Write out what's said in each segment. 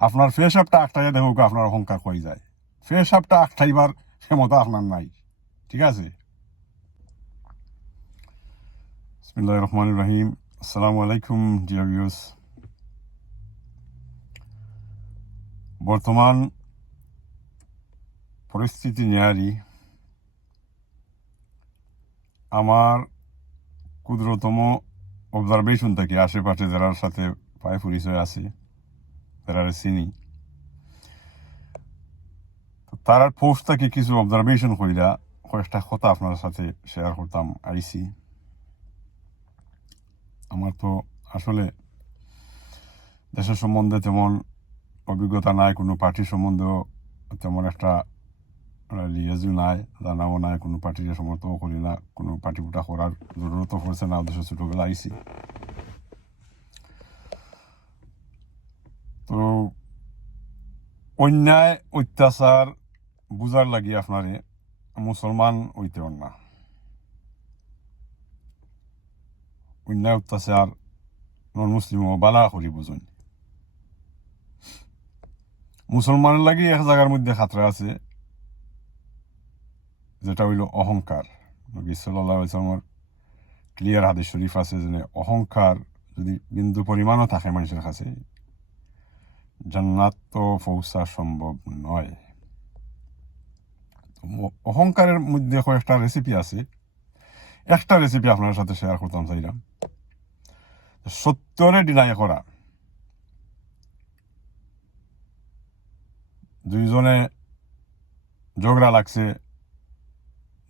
আপনার ফেসাবটা আটটাইয়া দেখুক আপনার অহংকার কই যায়। ফেসাবটা আটটাইবার ক্ষমতা আপনার নাই। ঠিক আছে? রহমান রহিম। আসসালামু আলাইকুম ডিয়ার ভিউস বর্তমান পরিস্থিতি নিয়ারি আমার ক্ষুদ্রতম অবজারভেশন থেকে আশেপাশে যারার সাথে পায়ে পরিচয় আছে যারা চিনি। তার পোস্ট থেকে কিছু অবজারভেশন কইরা কয়েকটা কথা আপনার সাথে শেয়ার করতাম আইসি আমার তো আসলে দেশের সম্বন্ধে তেমন অভিজ্ঞতা নাই, কোনো পার্টি সম্বন্ধেও তেমন একটা লিয়াজু নাই, জানাও নাই, কোনো পার্টিকে সমর্থন করি না, কোনো পার্টি করার জরুরত পড়ছে না দেশের ছোটবেলা আইসি তো অন্যায় অত্যাচার বুঝার লাগি আপনারে, মুসলমান হইতে না। অন্যায় অত্যাচার নন মুসলিম বালা করি বুঝুন। মুসলমানের লাগি এক জায়গার মধ্যে খাতরা আছে, যেটা হইল অহংকার। নবী ক্লিয়ার হাদিস শরীফ আছে যে অহংকার যদি বিন্দু পরিমাণও থাকে মানুষের কাছে জান্নাত তো পৌঁছা সম্ভব নয়। অহংকারের মধ্যে কয়েকটা রেসিপি আছে। একটা রেসিপি আপনার সাথে শেয়ার করতাম চাইলাম। সত্যরে ডিনাই করা। দুইজনে ঝগড়া লাগছে,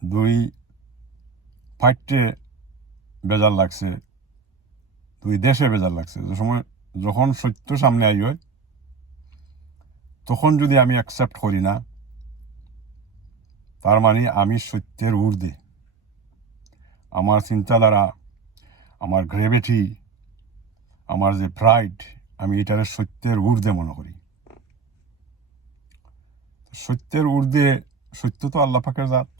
দুই ফাইটে বেজার লাগছে, দুই দেশে বেজার লাগছে। যে সময় যখন সত্য সামনে আই হয় তখন যদি আমি অ্যাকসেপ্ট করি না, তার মানে আমি সত্যের ঊর্ধ্বে। আমার চিন্তাধারা, আমার গ্রেভিটি আমার যে প্রাইড আমি এটারে সত্যের ঊর্ধ্বে মনে করি। সত্যের ঊর্ধ্বে, সত্য তো আল্লাহ পাকের জাত।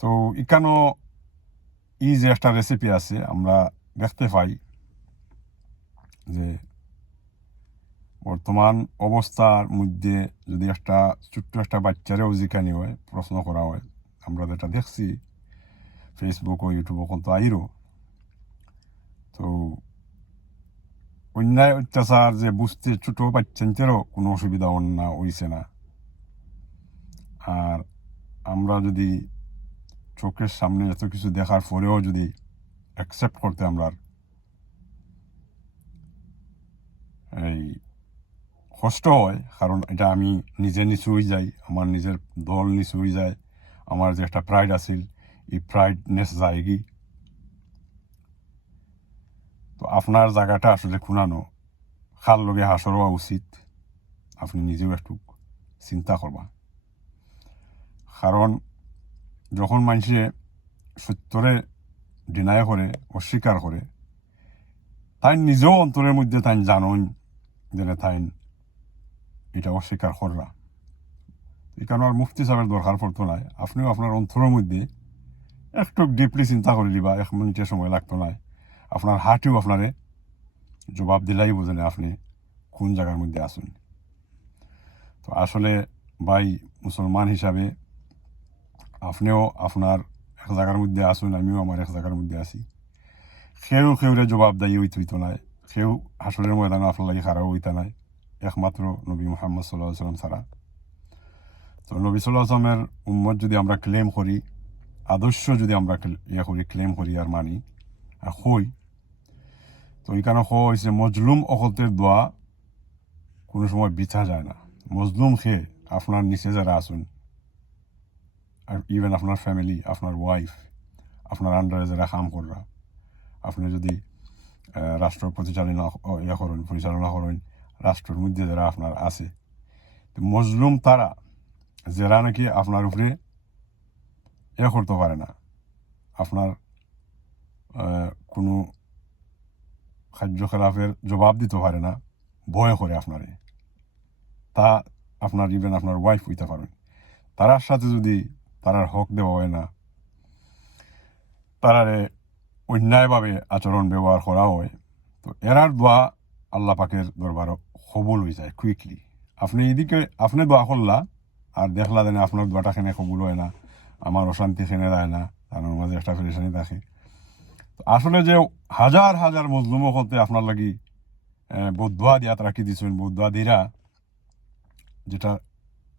তো এখানেও ই যে একটা রেসিপি আছে, আমরা দেখতে পাই যে বর্তমান অবস্থার মধ্যে যদি একটা ছোট্ট একটা বাচ্চারেও জিকানি হয়, প্রশ্ন করা হয়, আমরা যেটা দেখছি ফেসবুক ও ইউটিউব তো আইরো। তো অন্যায় অত্যাচার যে বুঝতে ছোট বাচ্চাদেরও কোনো অসুবিধা না, হইছে না। আর আমরা যদি চোখের সামনে এত কিছু দেখার পরেও যদি অ্যাকসেপ্ট করতে আমরা এই কষ্ট হয়, কারণ এটা আমি নিজে নিচু হয়ে যাই, আমার নিজের দল নিচু হয়ে যায়, আমার যে একটা প্রাইড আছিল, এই প্রাইডনেস যায় কি? তো আপনার জায়গাটা আসলে খুনানো খাল লগে হাসর হওয়া উচিত, আপনি নিজেও একটু চিন্তা করবা। কারণ যখন মানুষে সত্যরে ডিনায় করে, অস্বীকার করে, তাই নিজেও অন্তরের মধ্যে তাই জানুন যে না তাই এটা অস্বীকার কররা এই কারণে আর মুফতি সাহেবের দরকার পড়তো না। আপনিও আপনার অন্তরের মধ্যে একটু ডিপলি চিন্তা করে লিবা এক মিনিটের সময় লাগতো না। আপনার হার্টেও আপনারে জবাব দিলাই বোঝেন আপনি কোন জায়গার মধ্যে আসুন তো আসলে ভাই, মুসলমান হিসাবে আপনিও আপনার এক জায়গার মধ্যে আসুন আমিও আমার এক জায়গার মধ্যে আসি সেও সেউরে জবাব দায়ী হইতে হইতো নাই সেও হাসলের ময়দানে আপনার লাগে খারাপ হইতা নাই। একমাত্র নবী মোহাম্মদ সাল্লাহ সাল্লাম ছাড়া। তো নবী সাল্লাহ আসলামের উম্মত যদি আমরা ক্লেম করি, আদর্শ যদি আমরা ইয়ে করি ক্লেম করি আর মানি, আর হই, তো এখানে হয়েছে মজলুম অকলতের দোয়া কোনো সময় বিছা যায় না। মজলুম খেয়ে আপনার নিচে যারা আসুন আর ইভেন আপনার ফ্যামিলি আপনার ওয়াইফ আপনার আন্ডারে যারা কাম কররা, আপনি যদি রাষ্ট্র পরিচালনা, ইয়া করেন, পরিচালনা করেন রাষ্ট্রের মধ্যে যারা আপনার আছে মজলুম তারা যারা নাকি আপনার উপরে এ করতে পারে না আপনার কোনো কার্যকলাপের জবাব দিতে পারে না ভয় করে আপনারে তা আপনার ইভেন আপনার ওয়াইফ হইতে পারেন তারার সাথে যদি তারার হক দেওয়া হয় না তারারে অন্যায়ভাবে আচরণ ব্যবহার করা হয় তো এরার দোয়া আল্লাহ পাকের দরবার কবুল হয়ে যায় কুইকলি আপনি এদিকে আপনি দোয়া করলা আর দেখলা যেন আপনার দোয়াটা খেনে কবুল হয় না আমার অশান্তি খেনে যায় না তার মাঝে একটা ফেরেশানি থাকে। আসলে যে হাজার হাজার মজলুম হতে আপনার লাগি বদুয়া দিয়া রাখি দিছেন বদুয়া দিরা যেটা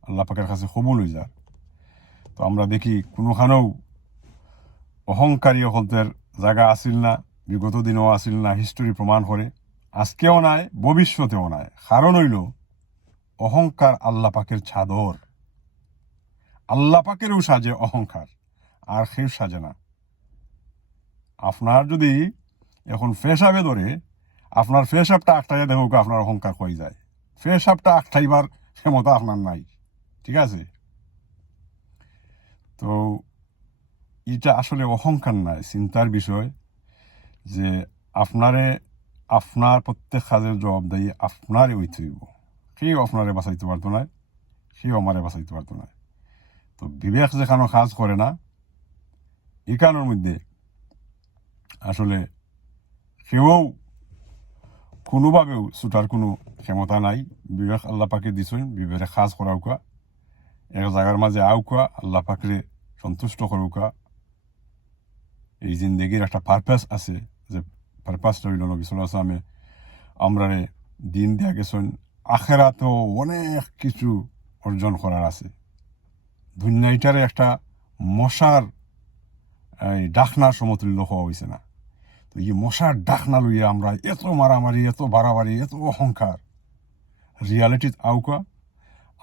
আল্লাহ পাকের কাছে কবুল হয়ে যায়। তো আমরা দেখি কোনোখানেও অহংকারী হলতের জায়গা আসিল না, বিগত দিনেও আসিল না হিস্টোরি প্রমাণ করে আজকেও নাই, ভবিষ্যতেও নাই। কারণ হইল, অহংকার আল্লাহ পাকের ছাদর আল্লাহ পাকেরও সাজে অহংকার, আর সেও সাজে না। আপনার যদি এখন ফেসাবে ধরে, আপনার ফেসাবটা আটটাইয়া দেখুক আপনার অহংকার হয়ে যায়। ফেসাবটা আটটাইবার ক্ষমতা আপনার নাই, ঠিক আছে? তো, এটা আসলে অহংকার নাই, চিন্তার বিষয় যে আপনারে আপনার প্রত্যেক কাজের জবাবদারি আপনারই হইতে হইব। কেউ আপনারে বাঁচাইতে পারতো না কেউ আমারে বাঁচাইতে পারতো না তো বিবেক যেখানে কাজ করে না এখানোর মধ্যে আসলে কেউ কোনোভাবেও ছুটার কোনো ক্ষমতা নাই। বিবেক আল্লাহ পাকে দিছেন বিবেকে কাজ করাউকা এক জায়গার মাঝে আউকা আল্লাহ পাকরে সন্তুষ্ট করুকা এই জিন্দগির একটা পারপাস আছে যে পারপাসটা হইল নবী সাল্লাহ আসলামে আমরা দিন দেয়া গেছেন, আখেরাতেও অনেক কিছু অর্জন করার আছে। দুনিয়াটারে একটা মশার, এই ডাকনার সমতুল্য হওয়া হয়েছে না। তো এই মশার ডাকনা লইয়া আমরা এত মারামারি, এত বাড়াবাড়ি, এত অহংকার। রিয়ালিটি আউকা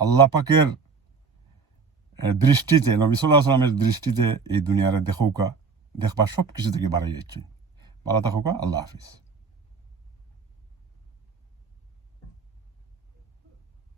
আল্লাহ পাকের দৃষ্টিতে, নবী সাল্লাহ আসলামের দৃষ্টিতে এই দুনিয়ারে দেখৌকা দেখবা সব কিছু থেকে বাড়াই যাচ্ছে। ভালো থাকুক আল্লাহ হাফিজ।